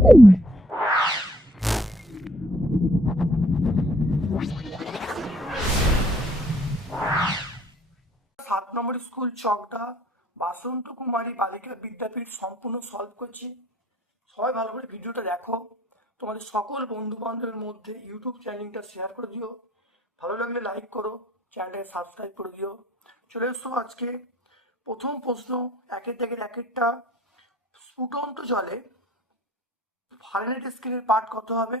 সাত নম্বর স্কুল চকটা বাসন্ত কুমারী বালিকা বিদ্যাপীঠ সম্পূর্ণ সলভ করছি। সবাই ভালো করে ভিডিওটা দেখো। তোমাদের সকল বন্ধু বান্ধবের মধ্যে ইউটিউব চ্যানেলটা শেয়ার করে দিও। ভালো লাগলে লাইক করো চ্যানেলটাকে সাবস্ক্রাইব করে দিও। চলে এসো আজকে প্রথম প্রশ্ন, একের থেকে এক একটা ফুটন্ত জলে ফারেনহাইট স্কেলের পার্ট কত হবে?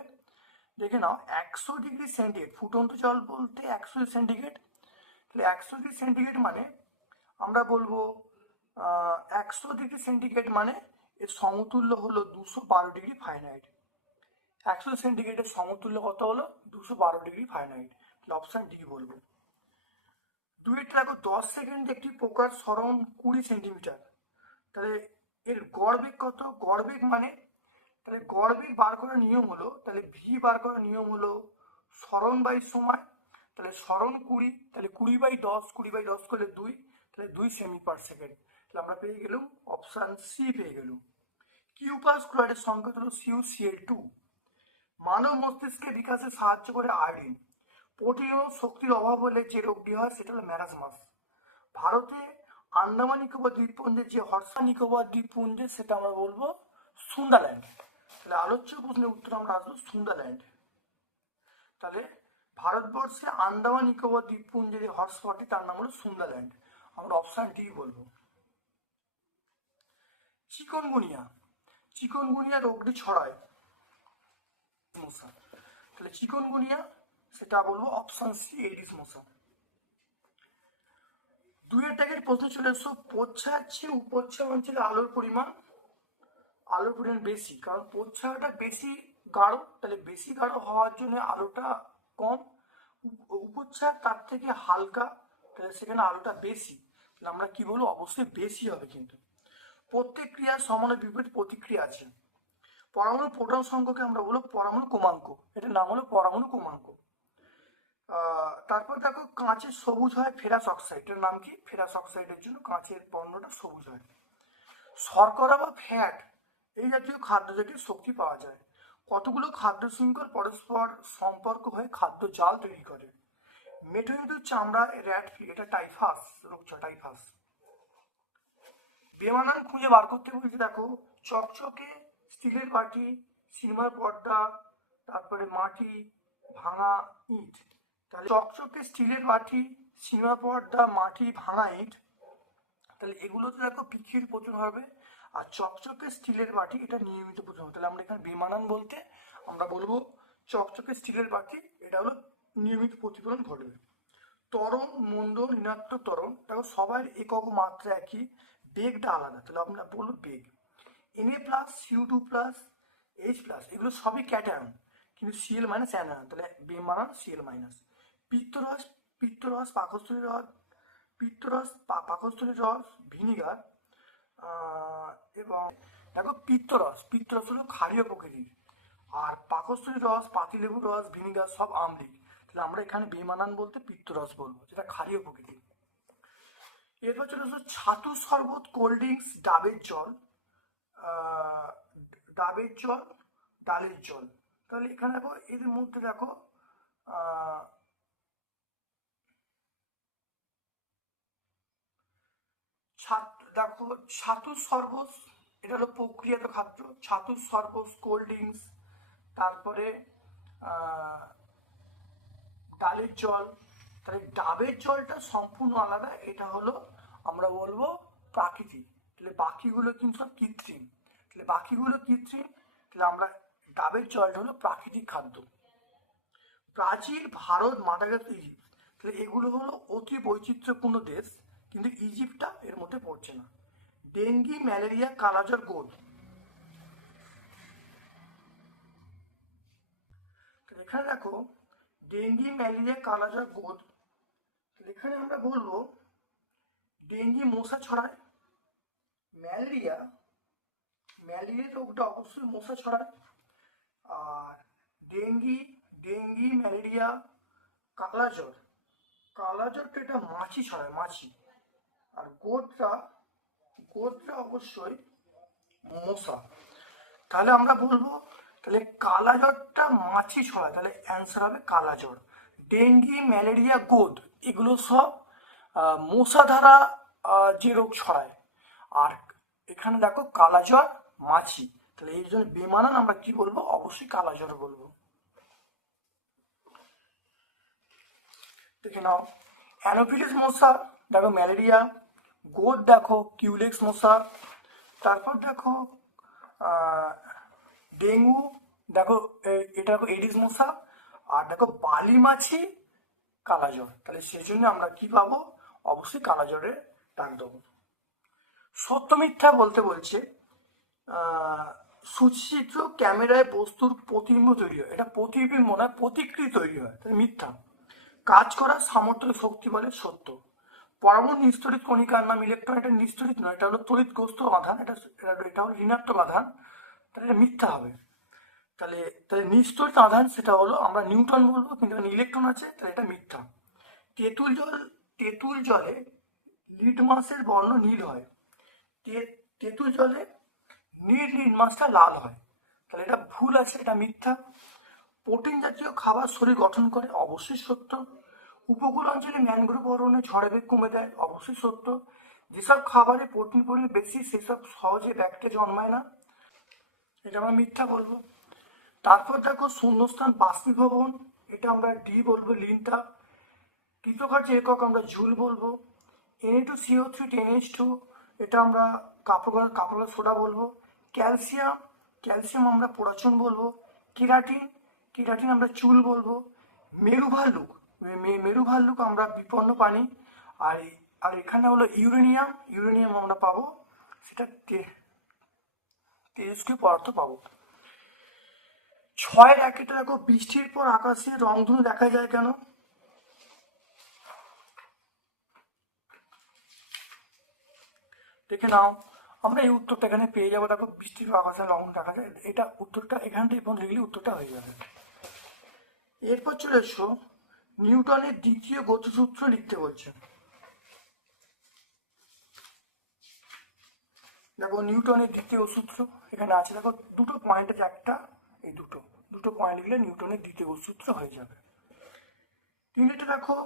দেখে নাও, একশো ডিগ্রি সেন্টিগ্রেড, ফুটন্ত জল বলতে একশো সেন্টিগ্রেড। তাহলে একশো ডিগ্রি সেন্টিগ্রেড মানে আমরা বলব একশো ডিগ্রি সেন্টিগ্রেড মানে এর সমতুল্য হলো দুশো বারো ডিগ্রি ফারেনহাইট। একশো সেন্টিগ্রেডের সমতুল্য কত হলো? দুশো বারো ডিগ্রি ফারেনহাইট। তাহলে অপশান ডি বলব। দুইটা দেখো দশ সেকেন্ডে একটি পোকার সরণ কুড়ি সেন্টিমিটার। তাহলে এর গড় বেগ কত? গড় বেগ মানে তাহলে গড় বেগ বার করার নিয়ম হলো, তাহলে ভি বার করার নিয়ম হলো সরণ বাই সময়, তাহলে সরণ কুড়ি, তাহলে কুড়ি বাই দশ, কুড়ি বাই দশ করলে দুই, তাহলে দুই সেমি পার সেকেন্ড তাহলে আমরা পেয়ে গেলাম অপশান সি পেয়ে গেলাম। কিউ প্লাস ক্লোরাইডের সংকেত হলো সিউ সিএল টু মানব মস্তিষ্কে বিকাশে সাহায্য করে আয়োডিন প্রোটিন ও শক্তির অভাব হলে যে রোগটি হয়, সেটা হলো ম্যারাজমাস ভারতে আন্দামান নিকোবর দ্বীপপুঞ্জে যে হর্ষা নিকোবর দ্বীপপুঞ্জে, সেটা আমরা বলব সুন্দারল্যান্ড। তাহলে আলোচ্য প্রশ্নের উত্তর আমরা আসব সুন্দারল্যান্ড। তাহলে ভারতবর্ষে আন্দামান, নিকোবর দ্বীপপুঞ্জের যে হটস্পটটি তার নাম হলো সুন্দারল্যান্ড। আমরা অপশান ডি বলব। চিকনগুনিয়া। চিকনগুনিয়া রোগটি ছড়ায়। মশা। তাহলে চিকনগুনিয়া, সেটা বলব অপশান সি এডিস মশা। দুইয়ের ট্যাগের প্রশ্ন চলে এসো। পোচ্ছার চেয়ে উপচ্ছা অঞ্চলে আলোর পরিমাণ আলোর বেশি, কারণ পোচ্ছাটা বেশি গাঢ়, তাহলে বেশি গাঢ় হওয়ার জন্য আলোটা কম। উপচ্ছা তার থেকে হালকা, তাহলে সেখানে আলোটা বেশি। তাহলে আমরা কি বলব? অবশ্যই বেশি হবে কিন্তু। প্রত্যেক ক্রিয়ার সমান বিপরীত প্রতিক্রিয়া আছে। পরমাণু প্রোটন সংখ্যকে আমরা বলব পরমাণু ক্রমাঙ্ক। এটার নাম হলো পরমাণু ক্রমাঙ্ক। তারপর দেখো কাঁচের সবুজ হয় ফেরাস অক্সাইড। এর নাম কি? ফেরাস অক্সাইডের জন্য কাঁচের বর্ণটা সবুজ হয়। শর্করা বা ফ্যাট এই জাতীয় খাদ্য থেকে শক্তি পাওয়া যায়। কতগুলো খাদ্য শৃঙ্খল পরস্পর সম্পর্ক হয়ে খাদ্য জাল তৈরি করে। মেটোইডু চামড়া, র্যাট এটা টাইফাস, রোগ টাইফাস। বেমানান খুঁজে বার করতে বলছে, দেখো, চকচকে স্টিলের বাটি, সিনেমার পর্দা, তারপরে মাটি, ভাঙা ইট। তাহলে চকচকে স্টিলের বাটি, সিনেমা পর্দা, মাটি, ভাঙা ইট, তাহলে এগুলোতে দেখো পিখির প্রচুর হবে। আর চকচকে স্টিলের বাটি, এটা নিয়মিত হবে তাহলে আমরা এখানে বেমানান বলতে আমরা বলব চকচকে স্টিলের বাটি, এটা হলো নিয়মিত প্রতিফলন ঘটবে। ত্বরণ মন্দ, ঋণাত্মক ত্বরণ দেখো সবার একক মাত্রা একই, বেগটা আলাদা। তাহলে আমরা বলব বেগ। NA plus CU two plus H plus এগুলো সবই ক্যাটায়ন, কিন্তু সিএল মাইনাস অ্যানায়ন তাহলে বেমানান সিএল মাইনাস পিত্তরস পিত্তরস পাকস্থলী রস, পিত্তরস পাকস্থলী রস, ভিনিগার এবং দেখো পিত্তরস পিত্তরস হলো ক্ষারীয় প্রকৃতির। আর পাকস্থলী রস পাতিলেবুর রস, ভিনিগার সব আম্লিক। তাহলে আমরা এখানে বেমানান বলতে পিত্তরস বলব, যেটা ক্ষারীয় প্রকৃতির। এরপর চলে আসলো ছাতু শরবত, কোল্ড ড্রিঙ্কস, ডাবের জল। ডাবের জল, ডালের জল। তাহলে এখানে দেখো, এর মধ্যে দেখো ছাত- দেখো, ছাতু সর্বস এটা হলো প্রক্রিয়াত খাদ্য। ছাতু সর্বস কোল্ড ড্রিঙ্কস, তারপরে ডালের জল। তাহলে ডাবের জলটা সম্পূর্ণ আলাদা, এটা হলো আমরা বলব প্রাকৃতিক। তাহলে বাকিগুলো কিন্তু সব কৃত্রিম। তাহলে বাকিগুলো কৃত্রিম, তাহলে আমরা ডাবের জলটা হলো প্রাকৃতিক খাদ্য। Brazil, Bharat, Madagascar, Egypt. তাহলে এগুলো হলো অতি বৈচিত্র্যপূর্ণ দেশ। কিন্তু ইজিপ্টটা এর মধ্যে পড়ছে না। ডেঙ্গি, ম্যালেরিয়া, কালাজ্বর তাহলে এখানে দেখো, ডেঙ্গি, ম্যালেরিয়া, কালাজ্বর গোল তাহলে এখানে আমরা বলব, ডেঙ্গি, মশা ছড়ায়। ম্যালেরিয়া ম্যালেরিয়া রোগটা অবশ্যই মশা ছড়ায়। আর ডেঙ্গি ডেঙ্গি, ম্যালেরিয়া, কালাজ্বর। কালাজ্বরটা এটা মাছি ছড়ায়, মাছি। আর গোদরা গোদরা অবশ্যই মশা তাহলে আমরা বলব, তাহলে কালা জ্বরটা মাছি ছড়ায় তাহলে অ্যান্সার হবে কালা জ্বর ডেঙ্গি, ম্যালেরিয়া, গোদ, এগুলো সব মশা দ্বারা যে রোগ ছড়ায়। আর এখানে দেখো কালা জ্বর মাছি। তাহলে এই জন্য বেমানান আমরা কি বলব? অবশ্যই কালা জ্বর বলব। দেখে নাও। অ্যানোফিলিস মশা দেখো ম্যালেরিয়া গোদ দেখো, কিউলেক্স মশা, তারপর দেখো ডেঙ্গু, দেখো এটা দেখো এডিস মশা, আর দেখো বালি মাছি কালা জ্বর তাহলে সেই জন্য আমরা কি পাবো? অবশ্যই কালা জ্বরের ডাক দেবো। সত্য মিথ্যা বলতে বলছে সূচিত্র ক্যামেরায় বস্তুর প্রতিবিম্ব তৈরি হয়। এটা প্রতিবিম্ব না প্রতিকৃতি তৈরি হয়। মিথ্যা। কাজ করার সামর্থ্য শক্তি বলে সত্য। পরমাণু নিস্তরিত কণিকার নাম ইলেকট্রন এটা নিস্তরিত নয়, এটা হলো তড়িৎগ্রস্ত আধান এটা এটা- হলো ঋণাত্মক আধান, তাহলে এটা মিথ্যা হবে। তাহলে তাহলে নিস্তরিত আধান সেটা হলো, আমরা নিউটন বলব, কিন্তু ইলেকট্রন আছে, তাহলে এটা মিথ্যা। তেঁতুল জল, তেঁতুল জলে লিটমাসের বর্ণ নীল হয়। তেঁতুল জলে নীল লিটমাসটা লাল হয়। তাহলে এটা ভুল আছে, এটা মিথ্যা। প্রোটিন জাতীয় খাবার শরীর গঠন করে, অবশ্যই সত্য। উপকূল অঞ্চলে ম্যানগ্রোভ অরণ্যে ঝড়ে বেগ কমে দেয় অবশ্যই সত্য। যেসব খাবারে প্রোটিন পরিমাণ বেশি, সেসব সহজে ব্যাকটে জন্মায় না। এটা আমরা মিথ্যা বলব। তারপর দেখো শূন্যস্থান বাষ্পীভবন। এটা আমরা ডি বলব, লিনটা। কৃতকার্য একক আমরা ঝুল বলব। NA two CO three ten H two এটা আমরা কাপড় কাপড় সোডা বলব। ক্যালসিয়াম ক্যালসিয়াম আমরা পোড়াচন বলব। কিরাটিন কিরাটিন আমরা চুল বলব। মেরু ভাল্লুক মেরু ভাল্লুক আমরা বিপন্ন পানি আর আর এখানে হলো ইউরেনিয়াম। ইউরেনিয়াম আমরা পাবো। সেটা তেজস্ক্রিয় পদার্থ পাবো। ছয় র্যাকেটে দেখো বৃষ্টির পর আকাশে রংধনু দেখা যায় কেন? দেখে নাও। আমরা এই উত্তরটা এখানে পেয়ে যাব। দেখো, বৃষ্টির পর আকাশে রংধনু দেখা যায়। এটা উত্তরটা এখান থেকে লিখলে উত্তরটা হয়ে যাবে। এরপর চলে এসো। নিউটনের দ্বিতীয় গতিসূত্র লিখতে বলছে দেখো, নিউটনের দ্বিতীয় সূত্র এখানে আছে। দেখো, দুটো পয়েন্ট আছে, একটা, এই দুটো। দুটো পয়েন্ট লিখলে নিউটনের দ্বিতীয় সূত্র হয়ে যাবে। তিনটে দেখো,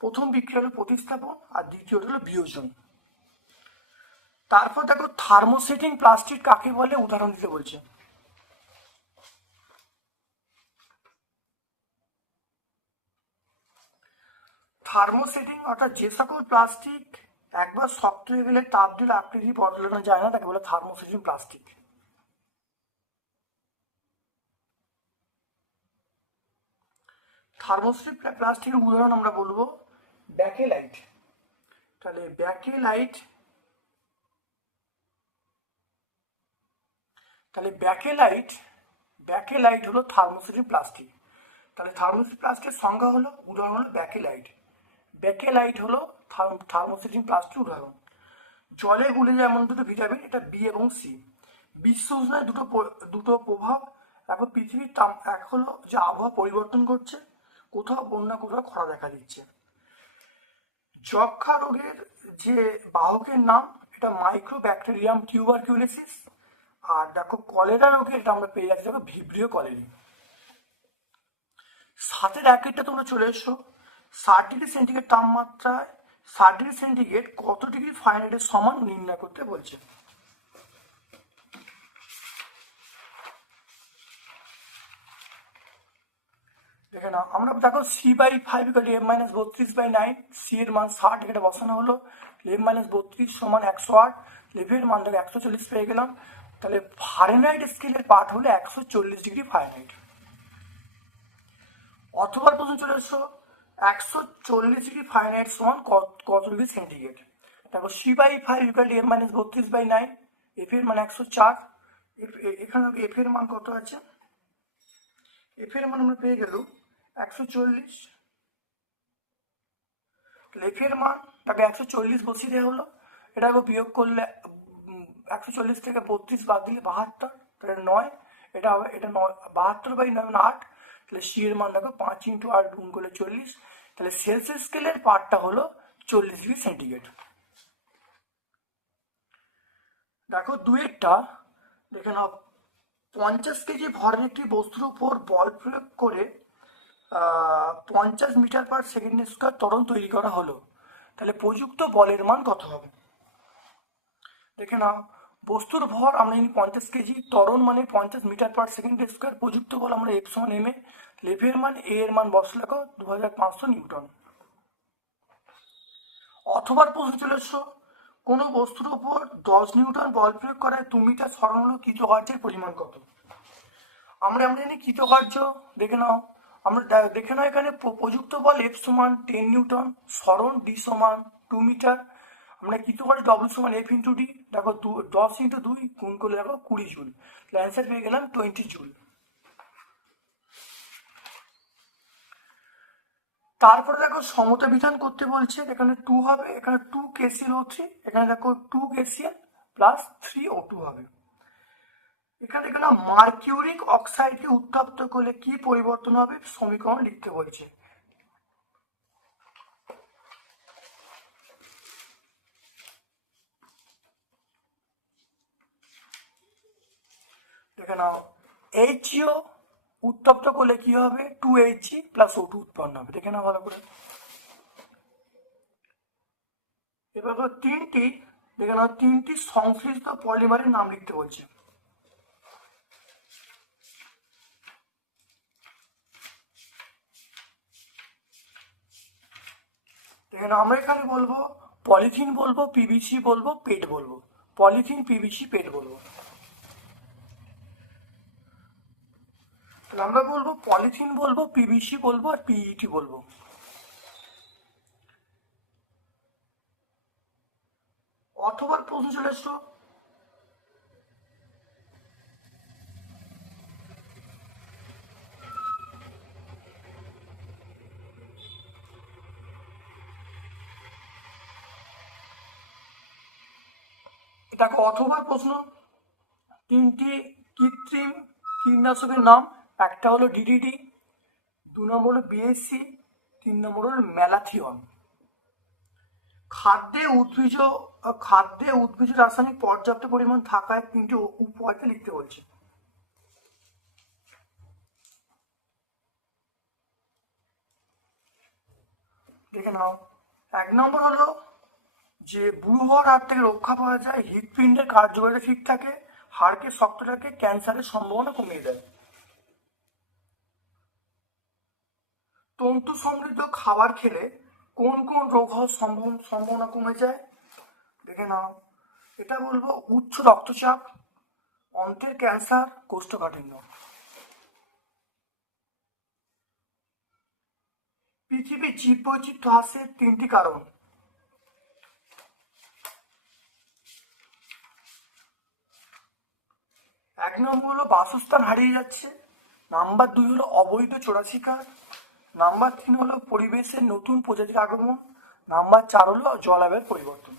প্রথম বিক্রিয়া হলো প্রতিস্থাপন আর দ্বিতীয়টা হলো বিয়োজন। তারপর দেখো থার্মোসেটিং প্লাস্টিক কাকে বলে? উদাহরণ দিতে বলছে। থার্মোসেটিং, অর্থাৎ যে সকল প্লাস্টিক একবার শক্ত হয়ে গেলে তাপ দিলে আকৃতি বদলানো যায় না? তাকে বলে থার্মোসেটিং প্লাস্টিক। থার্মোসেটিং প্লাস্টিকের উদাহরণ আমরা বলব ব্যাকেলাইট। তাহলে ব্যাকেলাইট তাহলে ব্যাকেলাইট ব্যাকেলাইট হলো থার্মোসেটিং প্লাস্টিক। তাহলে থার্মোসেটিং প্লাস্টিকের সংজ্ঞা হলো, উদাহরণ হলো ব্যাকেলাইট। ব্যাকেলাইট হলো থার্মোসেটিং প্লাস্টিক উদাহরণ। জলে গুলে যায় এমন দুটো ভিটামিন, এটা বি এবং সি বিশ্ব উষ্ণায় দুটো দুটো প্রভাব, এখন পৃথিবীর তাপ এক হলো যে আবহাওয়া পরিবর্তন করছে, কোথাও বন্যা কোথাও খরা দেখা দিচ্ছে। যক্ষা রোগের যে বাহকের নাম, এটা মাইক্রো ব্যাকটেরিয়াম টিউবারকিউলোসিস আর দেখো কলেরা রোগের এটা আমরা পেয়ে যাচ্ছি, দেখো ভিব্রিও কলেরি। সাতের র্যাকেটটা তোমরা চলে এসো। ষাট ডিগ্রি সেন্টিগ্রেড তাপমাত্রায়, ষাট ডিগ্রি সেন্টিগ্রেড কত ডিগ্রি ফারেনহাইটের সমান নির্ণয় করতে বলছে। দেখে নাও, আমরা দেখো C by five equal M minus বত্রিশ বাই নাইন সি এর মান ষাট এখানে বসানো হলো এম মাইনাস বত্রিশ সমান একশো আট লেভের মান দেখো একশো চল্লিশ পেয়ে গেলাম, তাহলে ফারেনহাইট স্কেলের পার্ট হলো একশো চল্লিশ ডিগ্রি ফারেনহাইট। অথবা প্রশ্ন চলে এসো একশো চল্লিশ ডিগ্রি ফারেনহাইট সমান কত ডিগ্রি সেন্টিগ্রেড দেখো C by five equal M minus বত্রিশ বাই নাইন এফ এর মান একশো চার এফ- এখানে এফ মান কত আছে? এফ এর মান পেয়ে গেল একশো চল্লিশ। লেফের মান, তাকে একশো চল্লিশ বসিয়ে দেওয়া হলো। এটাকে বিয়োগ করলে একশো চল্লিশ থেকে বত্রিশ বাদ দিলে বাহাত্তর নয়। এটা এটা নয়, বাহাত্তর বাই নয় আট। তাহলে সি এর মান দেখো পাঁচ ইন্টু আট গুণ করলে চল্লিশ, তাহলে সেলসিয়াস স্কেলের পার্টটা হলো চল্লিশ ডিগ্রি সেন্টিগ্রেড দেখো দুয়েরটা দেখে নাও, পঞ্চাশ কেজি ভরের একটি বস্তুর উপর বল প্রয়োগ করে পঞ্চাশ মিটার পার সেকেন্ড স্কোয়ার ত্বরণ তৈরি করা হলো। তাহলে প্রযুক্ত বলের মান কত হবে? দেখে নাও বস্তুর ভর আমরা জানি পঞ্চাশ কেজি ত্বরণ মানে পঞ্চাশ মিটার পার সেকেন্ড স্কোয়ার প্রযুক্ত বল আমরা এফ সমান এম এ লেভের মান এ এর মান বস লেখো দু হাজার পাঁচশো নিউটন। অথবা প্রশ্ন চলে এসছো, কোনো বস্তুর উপর দশ নিউটন বল প্রয়োগ করায় দু মিটার হলো কৃতকার্যের পরিমাণ কত? আমরা আমরা জানি কৃতকার্য, দেখে নাও। আমরা দেখে নাও এখানে প্রযুক্ত বল এফ সমান টেন নিউটন, সরণ ডি সমান টু মিটার আমরা কি কৃতকার্য ডবল সমান এফ ইন্টু ডি দেখো দশ ইন্টু দুই, গুণ করলে দেখো কুড়ি জুল। অ্যান্সার পেয়ে গেলাম টোয়েন্টি জুল। তারপরে দেখো সমতা বিধান করতে বলছে, এখানে টু হবে, এখানে টু কেসিএল ও থ্রি এখানে দেখো two KCL plus three O two হবে। এখানে দেখো না মার্কিউরিক অক্সাইডকে উত্তপ্ত করলে কি পরিবর্তন হবে? সমীকরণ লিখতে বলছে। দেখে নাও উত্তপ্ত করলে কি হবে? Two HG plus O two উৎপন্ন হবে। দেখে নাও ভালো করে। এবার তিনটি, দেখে নাও তিনটি সংশ্লিষ্ট পলিমারের নাম লিখতে বলছে। দেখে নাও, আমরা এখানে বলব, পলিথিন বলব পিভিসি বলব, পেট বলব। পলিথিন পিভিসি পেট বলব। আমরা বলব পলিথিন বলব পিভিসি বলব আর পিইটি বলব। অথবা প্রশ্ন চলে এসছো দেখো অথবা প্রশ্ন, তিনটি কৃত্রিম কীটনাশকের নাম একটা হলো ডিডিটি দু নম্বর হলো বিএসসি তিন নম্বর হলো ম্যালাথিয়ন খাদ্যে উদ্ভিজ খাদ্যে উদ্ভিজ রাসায়নিক পর্যাপ্ত পরিমাণ থাকায় তিনটি উপহারকে লিখতে বলছে। দেখে নাও। এক নম্বর হলো যে বুড়ো হওয়ার হাত থেকে রক্ষা পাওয়া যায় হৃৎপিণ্ডের কার্যকারিতা ঠিক থাকে, হাড়কে শক্ত রাখে, ক্যান্সারের সম্ভাবনা কমিয়ে দেয়। তন্তু সমৃদ্ধ খাবার খেলে কোন কোন রোগ হওয়ার সম্ভব সম্ভাবনা কমে যায়? দেখে নাও। এটা বলব উচ্চ রক্তচাপ অন্ত্রের ক্যান্সার, কোষ্ঠকাঠিন্য। পৃথিবীর জীব বৈচিত্র্য হ্রাসের তিনটি কারণ। এক নম্বর হলো বাসস্থান হারিয়ে যাচ্ছে। নাম্বার দুই হলো অবৈধ চোরা শিকার নাম্বার তিন হলো পরিবেশের নতুন প্রজাতির আগমন। নাম্বার চার হলো জলবায়ুর পরিবর্তন।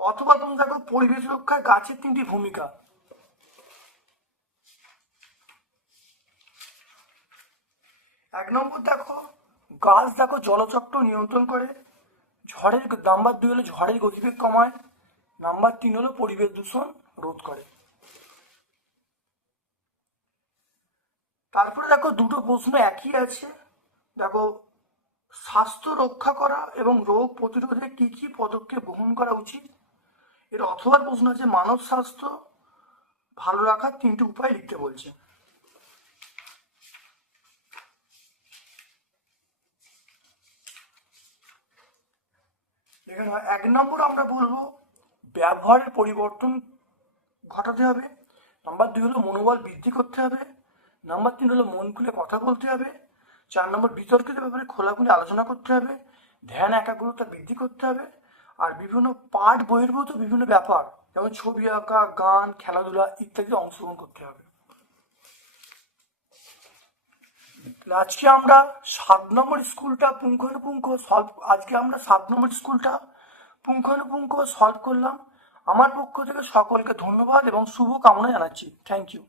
অথবা তুমি দেখো পরিবেশ রক্ষায় গাছের তিনটি ভূমিকা। এক নম্বর দেখো, গাছ দেখো জলচক্র নিয়ন্ত্রণ করে। ঝড়ের নাম্বার দুই হলো ঝড়ের গতিবেগ কমায়। নাম্বার তিন হলো পরিবেশ দূষণ রোধ করে। তারপরে দেখো দুটো প্রশ্ন একই আছে। দেখো, স্বাস্থ্য রক্ষা করা এবং রোগ প্রতিরোধে কি কি পদক্ষেপ গ্রহণ করা উচিত? এর অথবা প্রশ্ন আছে, মানব স্বাস্থ্য ভালো রাখার তিনটি উপায় লিখতে বলছে। এখানে এক নম্বর আমরা বলব, ব্যবহারের পরিবর্তন ঘটাতে হবে। নাম্বার দুই হলো মনোবল বৃদ্ধি করতে হবে। নাম্বার তিন হলো মন খুলে কথা বলতে হবে। চার নম্বর, বিতর্কিত ব্যাপারে খোলাখুলি আলোচনা করতে হবে। ধ্যান, একাগ্রতা বৃদ্ধি করতে হবে। আর বিভিন্ন পাঠ বহির্ভূত বিভিন্ন ব্যাপার, যেমন ছবি আঁকা, গান, খেলাধুলা ইত্যাদি অংশগ্রহণ করতে হবে। আজকে আমরা সাত নম্বর স্কুলটা পুঙ্খানুপুঙ্খ সলভ আজকে আমরা সাত নম্বর স্কুলটা পুঙ্খানুপুঙ্খ সলভ করলাম। আমার পক্ষ থেকে সকলকে ধন্যবাদ এবং শুভ কামনা জানাচ্ছি। Thank you